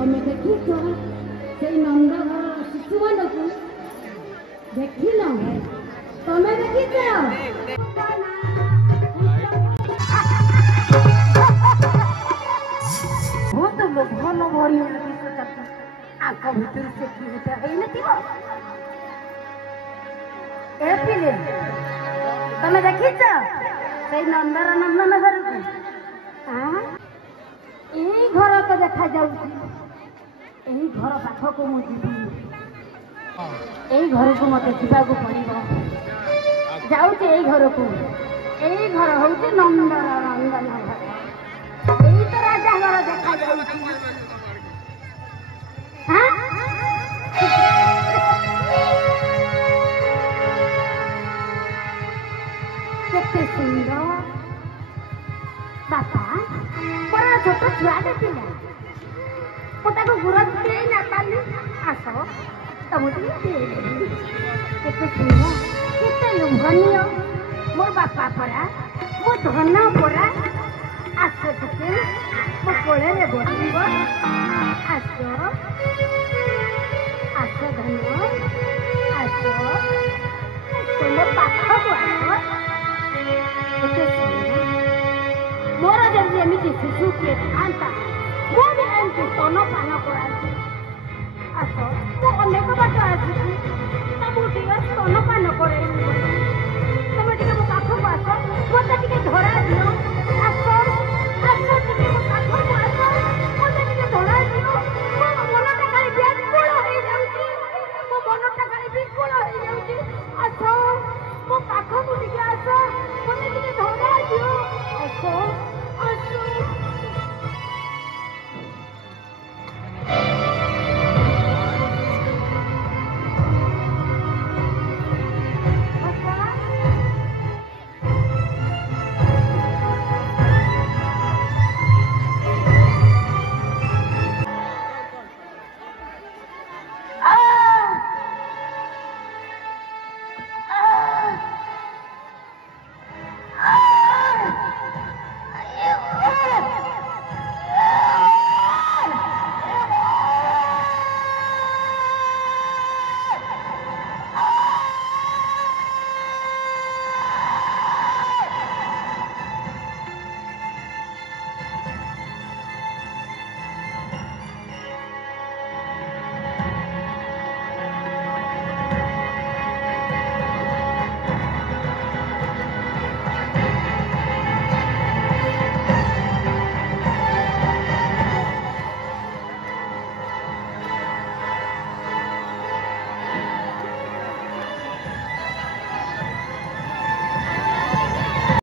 तमे देखिछ से नंद घर शिशु मन को देख न तमे देखिछ बहुत भल भरी आंख भीतर से ए पिले तमे देखिछ से नंदर नंदन घर को यही घर तो देखा जाऊँ यही घर पाख को मुझे यही घर को मत जावाक पड़ो जाऊँ यही घर को यही घर हूँ नंदन नंदन घर यही तो राजा घर देखा जाऊँ केते सुंदर बापा बड़ा छोट छुआटे थिला मुझे गुरज दे ना पाली आस तुमको केते सुंदर केते लोभनीय मोर बापा परा मो धन परा आस टिके मो कोले रे बसिब आस आस धन आस तुम पाख को आस मोर जब एमती शिशु किए था मुझे एमती स्तनपान कराई आस मुझे बाट आसी तुमको स्तनपान कर तुम मो पाखक आस मत धरा दियो